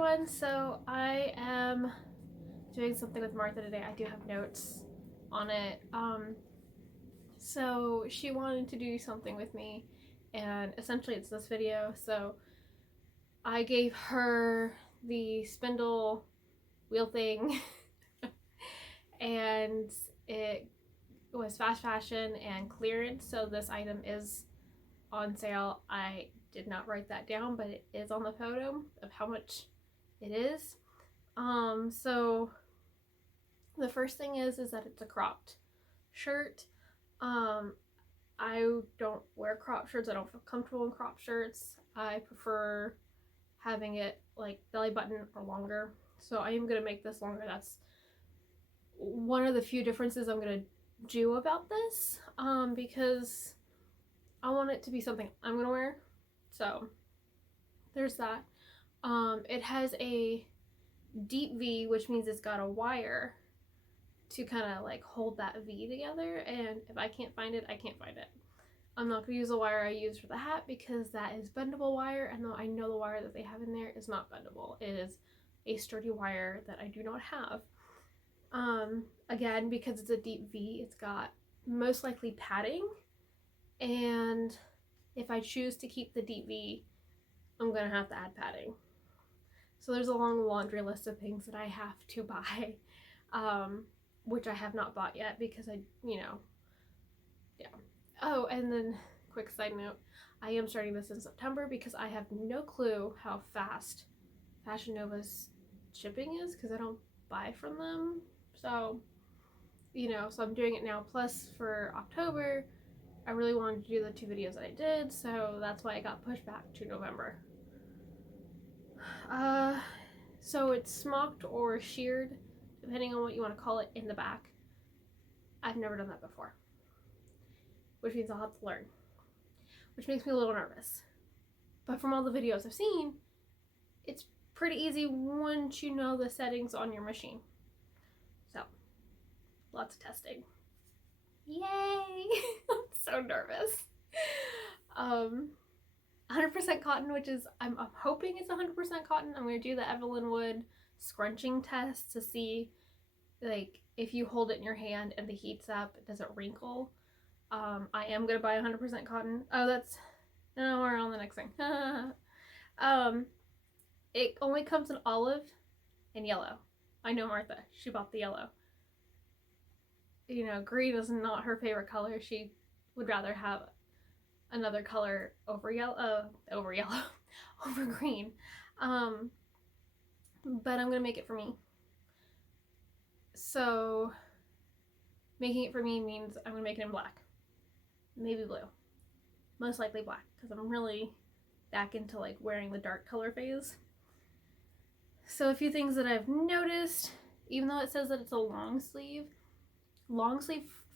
everyone, so I am doing something with Martha today. I do have notes on it. So she wanted to do something with me, and essentially it's this video. So I gave her the spindle wheel thing and it was fast fashion and clearance, so this item is on sale. I did not write that down, but it is on the photo of how much it is. So the first thing is that it's a cropped shirt. I don't wear crop shirts. I don't feel comfortable in crop shirts. I prefer having it like belly button or longer. So I am gonna make this longer. That's one of the few differences I'm gonna do about this, because I want it to be something I'm gonna wear. So there's that. It has a deep V, which means it's got a wire to kind of like hold that V together, and if I can't find it, I can't find it. I'm not going to use the wire I used for the hat because that is bendable wire, and though I know the wire that they have in there is not bendable. It is a sturdy wire that I do not have. Again, because it's a deep V, it's got most likely padding, and if I choose to keep the deep V, I'm going to have to add padding. So there's a long laundry list of things that I have to buy, which I have not bought yet because yeah. Oh, and then quick side note, I am starting this in September because I have no clue how fast Fashion Nova's shipping is because I don't buy from them. So, so I'm doing it now. Plus for October, I really wanted to do the 2 videos that I did, so that's why I got pushed back to November. So it's smocked or sheared, depending on what you want to call it, in the back. I've never done that before, which means I'll have to learn, which makes me a little nervous. But from all the videos I've seen, it's pretty easy once you know the settings on your machine. So, lots of testing. Yay! I'm so nervous. 100% cotton, which is, I'm hoping it's 100% cotton. I'm going to do the Evelyn Wood scrunching test to see, like, if you hold it in your hand and the heat's up, does it wrinkle? I am going to buy 100% cotton. Oh, no, we're on the next thing. It only comes in olive and yellow. I know Martha, she bought the yellow. Green is not her favorite color. She would rather have another color over green. But I'm gonna make it for me. So making it for me means I'm gonna make it in black, maybe blue, most likely black, because I'm really back into like wearing the dark color phase. So a few things that I've noticed, even though it says that it's a long sleeve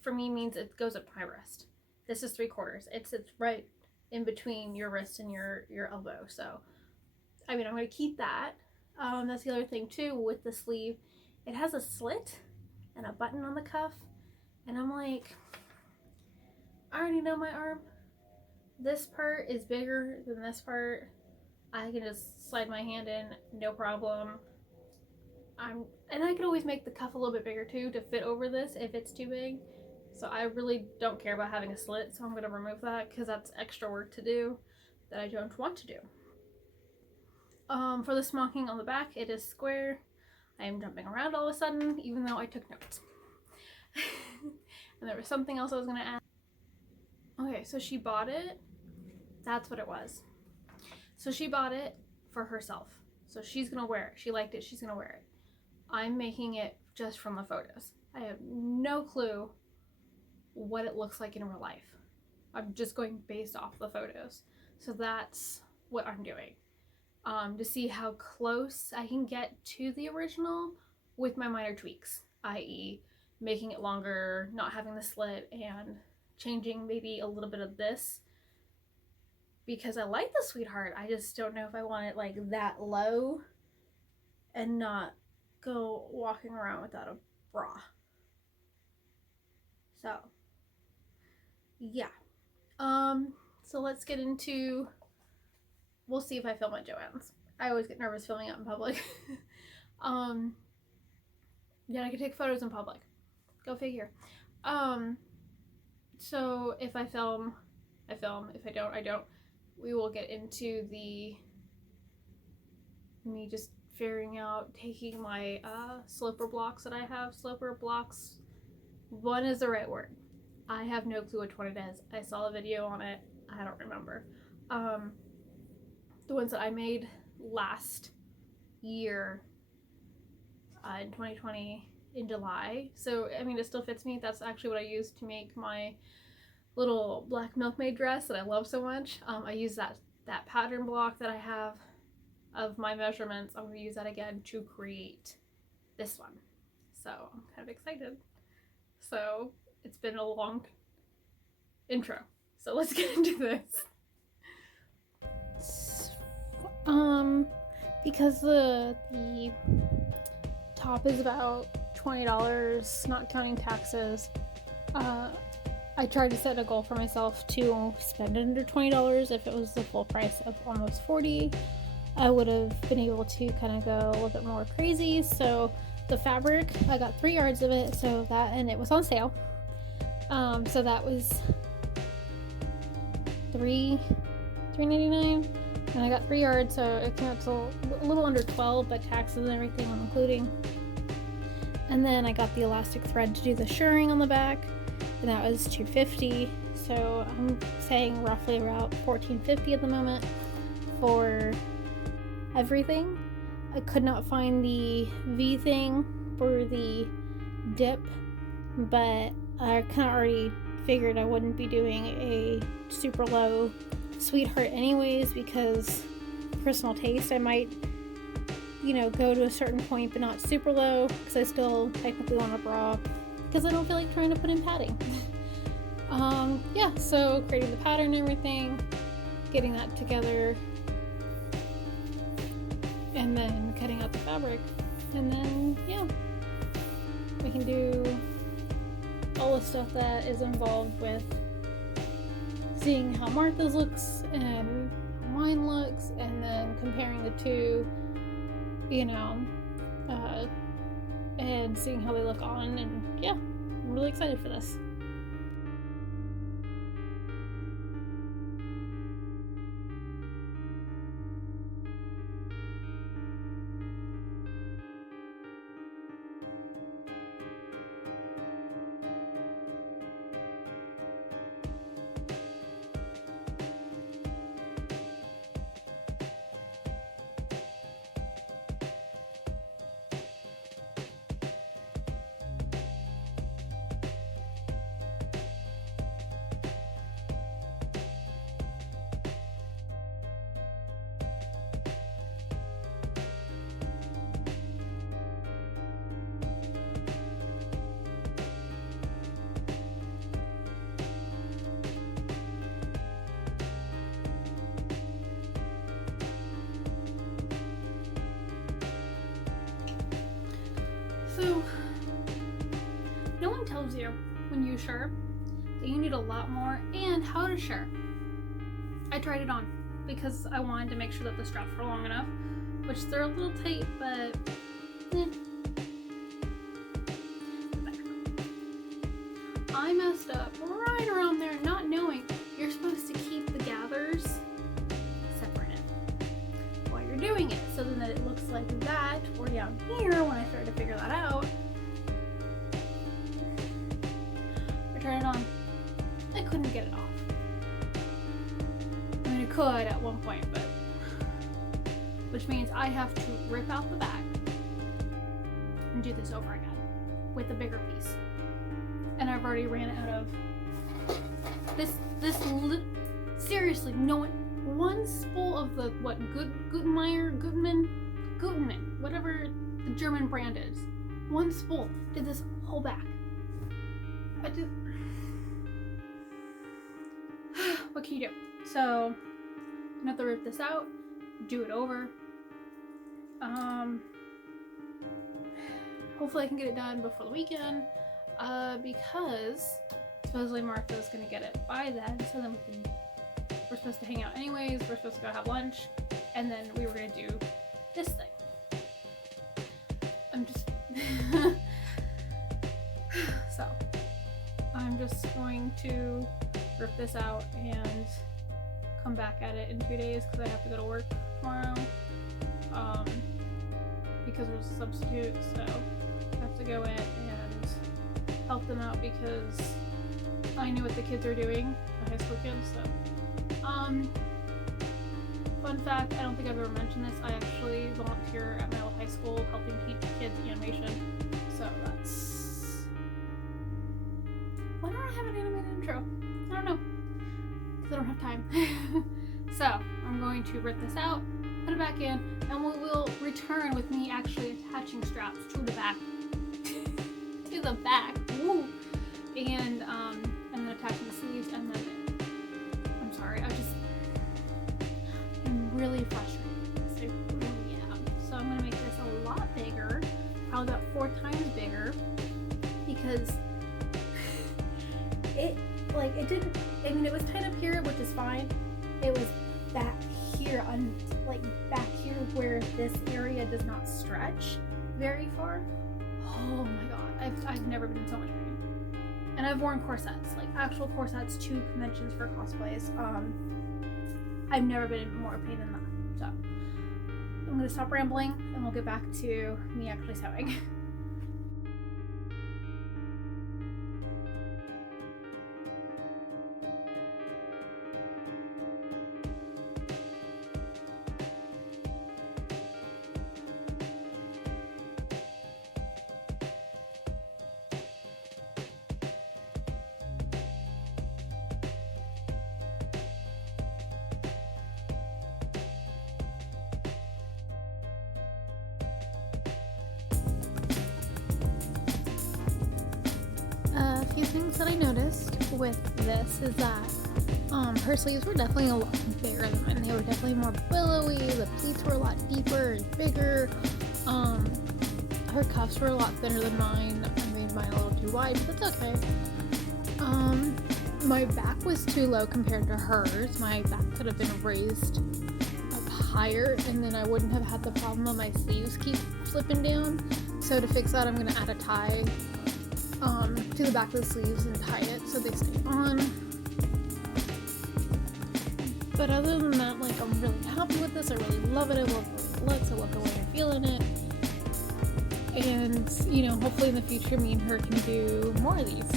for me means it goes up to my wrist. This is 3/4. It's right in between your wrist and your elbow. So, I mean, I'm going to keep that. That's the other thing too with the sleeve. It has a slit and a button on the cuff. And I'm like, I already know my arm. This part is bigger than this part. I can just slide my hand in, no problem. And I could always make the cuff a little bit bigger too to fit over this if it's too big. So I really don't care about having a slit, so I'm going to remove that because that's extra work to do that I don't want to do. For the smocking on the back, it is square. I am jumping around all of a sudden, even though I took notes. And there was something else I was going to add. Okay, so she bought it. That's what it was. So she bought it for herself. So she's going to wear it. She liked it. She's going to wear it. I'm making it just from the photos. I have no clue what it looks like in real life. I'm just going based off the photos. So that's what I'm doing. To see how close I can get to the original with my minor tweaks, i.e. making it longer, not having the slit, and changing maybe a little bit of this. Because I like the sweetheart, I just don't know if I want it like that low and not go walking around without a bra. So, yeah. So let's get into, we'll see if I film at Joann's. I always get nervous filming out in public. Yeah, I can take photos in public. Go figure. So if I film, I film. If I don't, I don't. We will get into me just figuring out, taking my sloper blocks that I have. Sloper blocks, one is the right word. I have no clue which one it is. I saw a video on it. I don't remember. The ones that I made last year in 2020 in July. So, I mean, it still fits me. That's actually what I used to make my little black milkmaid dress that I love so much. I use that pattern block that I have of my measurements. I'm going to use that again to create this one. So I'm kind of excited. So it's been a long intro. So let's get into this. Because the top is about $20, not counting taxes. I tried to set a goal for myself to spend under $20. If it was the full price of almost $40, I would have been able to kind of go a little bit more crazy. So the fabric, I got 3 yards of it, so that, and it was on sale. So that was $3.99, and I got 3 yards, so it came out to a little under 12, but taxes and everything I'm including. And then I got the elastic thread to do the shirring on the back, and that was $2.50. So I'm saying roughly about $14.50 at the moment for everything. I could not find the V thing for the dip, but I kind of already figured I wouldn't be doing a super low sweetheart anyways, because personal taste, I might, go to a certain point but not super low, because I still technically want a bra, because I don't feel like trying to put in padding. So creating the pattern and everything, getting that together, and then cutting out the fabric, and then we can do all the stuff that is involved with seeing how Martha's looks and how mine looks, and then comparing the two, and seeing how they look on, and I'm really excited for this. So, no one tells you when you shirr that you need a lot more and how to shirr. I tried it on because I wanted to make sure that the straps were long enough, which they're a little tight, but I messed up right around there, not knowing you're supposed to keep the gathers separated while you're doing it, so then that it looks like that, or down here when I started to figure that out. I tried it on. I couldn't get it off. I mean, I could at one point, but which means I have to rip out the back and do this over again with a bigger piece. And I've already ran out of this seriously, no one spool of the Guttmann, whatever the German brand is. One spool did this whole back. What can you do? So I'm gonna have to rip this out, do it over. Hopefully I can get it done before the weekend, because supposedly Martha's gonna get it by then, so then we're supposed to hang out anyways, we're supposed to go have lunch, and then we were gonna do this thing. I'm just so I'm just going to rip this out and come back at it in 2 days because I have to go to work tomorrow. Because there's a substitute, so I have to go in and help them out because I know what the kids are doing, the high school kids. So, fun fact, I don't think I've ever mentioned this. I actually volunteer at my old high school helping teach kids animation. So that's. Why don't I have an animated intro? I don't know. Because I don't have time. So I'm going to rip this out, put it back in, and we will return with me actually attaching straps to the back. To the back. Woo! And then attaching the sleeves, and then I'm sorry, I'm really frustrated with this. I really am. So I'm gonna make this a lot bigger, probably about 4 times bigger, because it didn't. I mean, it was kind of here, which is fine. It was back here, back here where this area does not stretch very far. Oh my god, I've never been in so much pain. And I've worn corsets, like actual corsets to conventions for cosplays. I've never been in more pain than that. So I'm gonna stop rambling and we'll get back to me actually sewing. A few things that I noticed with this is that her sleeves were definitely a lot bigger than mine. They were definitely more billowy, the pleats were a lot deeper and bigger. Her cuffs were a lot thinner than mine. I made mine a little too wide, but that's okay. My back was too low compared to hers. My back could have been raised up higher, and then I wouldn't have had the problem of my sleeves keep slipping down. So to fix that, I'm going to add a tie to the back of the sleeves and tie it so they stay on. But other than that, like, I'm really happy with this. I really love it. I love the way it looks. I love the way I feel in it. And, you know, hopefully in the future me and her can do more of these.